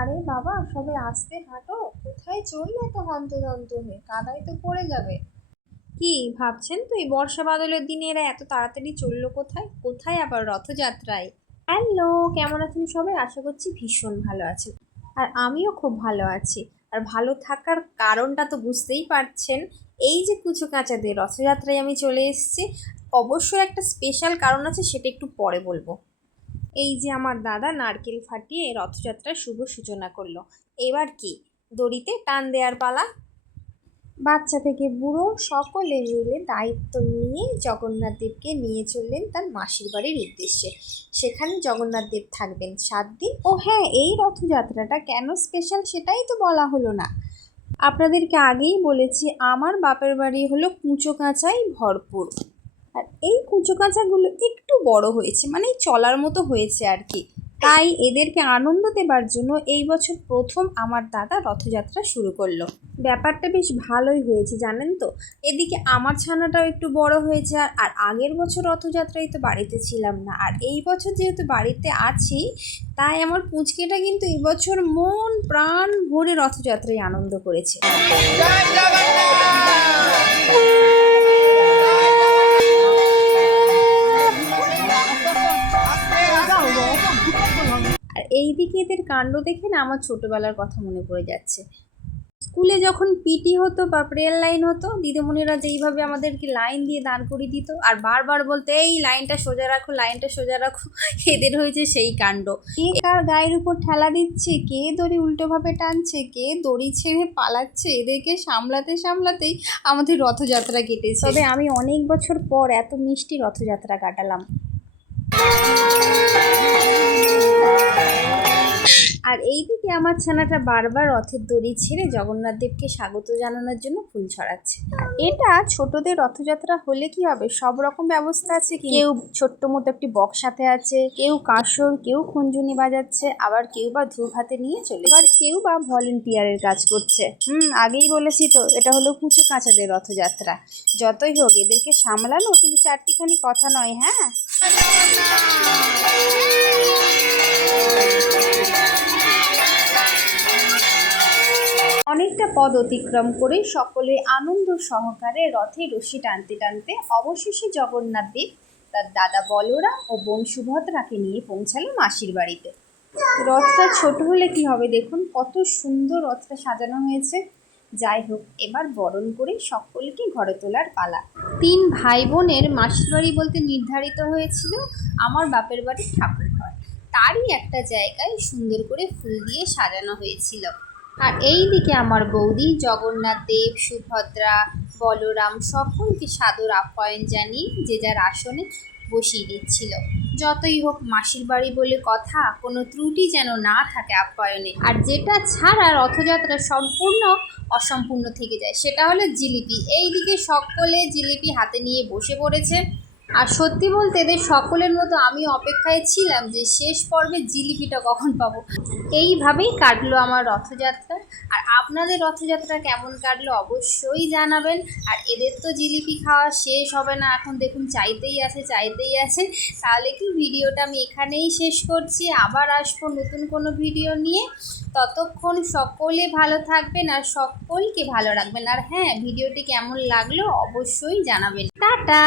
আরে বাবা, সবে আস্তে হাঁটো। কোথায় চললে এত হন্তদন্ত হয়ে? কাদায় তো পড়ে যাবে। কি ভাবছেন তো, এই বর্ষা বাদলের দিনে এরা এত তাড়াতাড়ি চললো কোথায়? কোথায় আবার রথযাত্রায়? হ্যালো, কেমন আছেন সবাই? আশা করছি ভীষণ ভালো আছেন। আর আমিও খুব ভালো আছি। আর ভালো থাকার কারণটা তো বুঝতেই পারছেন। এই যে কুচো কাঁচাদের রথযাত্রায় আমি চলে এসেছি। অবশ্যই একটা স্পেশাল কারণ আছে, সেটা একটু পরে বলবো। এই যে আমার দাদা নারকেল ফাটিয়ে রথযাত্রার শুভ সূচনা করলো। এবার কি দড়িতে টান দেওয়ার পালা। বাচ্চা থেকে বুড়ো সকলে মিলে দায়িত্ব নিয়ে জগন্নাথ দেবকে নিয়ে চললেন তার মাসির বাড়ির উদ্দেশ্যে। সেখানে জগন্নাথ দেব থাকবেন 7 দিন। ও হ্যাঁ, এই রথযাত্রাটা কেন স্পেশাল সেটাই তো বলা হলো না। আপনাদেরকে আগেই বলেছি, আমার বাপের বাড়ি হলো কুঁচো কাঁচায় ভরপুর। আর এই কুঁচো কাঁচাগুলো একটু বড় হয়েছে, মানে চলার মতো হয়েছে আর কি। তাই এদেরকে আনন্দ দেবার জন্য এই বছর প্রথম আমার দাদা রথযাত্রা শুরু করলো। ব্যাপারটা বেশ ভালোই হয়েছে জানেন তো। এদিকে আমার ছানাটাও একটু বড় হয়েছে। আর আগের বছর রথযাত্রায় তো বাড়িতে ছিলাম না, আর এই বছর যেহেতু বাড়িতে আছি, তাই আমার পুচকেটা কিন্তু এই বছর মন প্রাণ ভরে রথযাত্রায় আনন্দ করেছে। আর এইদিকে এদের কাণ্ড দেখে না আমার ছোটবেলার কথা মনে পড়ে যাচ্ছে। স্কুলে যখন পিটি হতো বা প্রেয়ার লাইন হতো, দিদিমণিরা যেইভাবে আমাদেরকে লাইন দিয়ে দাঁড় করিয়ে দিত আর বারবার বলতো, এই লাইনটা সোজা রাখো, লাইনটা সোজা রাখো। এদের হয়েছে সেই কাণ্ড। কে কার গায়ের উপর ঠেলা দিচ্ছে, কে দড়ি উল্টোভাবে টানছে, কে দড়ি ছেড়ে পালাচ্ছে, এদেরকে সামলাতে সামলাতেই আমাদের রথযাত্রা কেটেছে। তবে আমি অনেক বছর পর এত মিষ্টি রথযাত্রা কাটালাম। আর এইদিকে আমার ছানাটা বারবার রথের দড়ি ছেড়ে জগন্নাথ দেবকে স্বাগত জানানোর জন্য ফুল ছড়াচ্ছে। এটা ছোটদের রথযাত্রা হলে কি হবে, সব রকম ব্যবস্থা আছে। কেউ ছোট্ট মতো একটি বক্স সাথে আছে, কেউ কাঁসর, কেউ খুঞ্জুনি বাজাচ্ছে, আবার কেউ বা ধূপ হাতে নিয়ে চলে, আবার কেউ বা ভলেন্টিয়ারের কাজ করছে। আগেই বলেছি তো, এটা হলো কুচো কাঁচাদের রথযাত্রা। যতই হোক, এদেরকে সামলানো কিন্তু চারটিখানি কথা নয়। হ্যাঁ, অনেকটা পদ অতিক্রম করে সকলে আনন্দ সহকারে রথে রশি টানতে টানতে অবশেষে জগন্নাথ দেব তার দাদা বলরাম ও বোন সুভদ্রাকে নিয়ে পৌঁছালো মাসির বাড়িতে। রথটা ছোট হলে কি হবে, দেখুন কত সুন্দর রথটা সাজানো হয়েছে। যাই হোক, এবার বরণ করে সকলকে ঘরে তোলার পালা। 3 ভাই বোনের মাসির বাড়ি বলতে নির্ধারিত হয়েছিল আমার বাপের বাড়ির ঠাকুর ঘর। তারই একটা জায়গায় সুন্দর করে ফুল দিয়ে সাজানো হয়েছিল। আর এই দিকে আমার বৌদি জগন্নাথ দেব, সুভদ্রা, বলরাম সকলকে সাদর আপ্যায়ন জানিয়ে যে যার আসনে বসিয়ে দিচ্ছিল। যতই হোক, মাসির বাড়ি বলে কথা, কোনো ত্রুটি যেন না থাকে আপ্যায়নে। আর যেটা ছাড়া রথযাত্রা সম্পূর্ণ অসম্পূর্ণ থেকে যায়, সেটা হলো জিলিপি। এইদিকে সকলে জিলিপি হাতে নিয়ে বসে পড়েছে। আর সত্যি বলতে এদের সকলের মতো আমি অপেক্ষায় ছিলাম যে শেষ পর্বে জিলিপিটা কখন পাবো। এইভাবেই কাটলো আমার রথযাত্রা। আর আপনাদের রথযাত্রা কেমন কাটলো অবশ্যই জানাবেন। আর এদের তো জিলিপি খাওয়া শেষ হবে না, এখন দেখুন চাইতেই আছে চাইতেই আছে। তাহলে কি ভিডিওটা আমি এখানেই শেষ করছি, আবার আসবো নতুন কোনো ভিডিও নিয়ে। ততক্ষণ সকলে ভালো থাকবেন আর সকলকে ভালো রাখবেন। আর হ্যাঁ, ভিডিওটি কেমন লাগলো অবশ্যই জানাবেন। টাটা।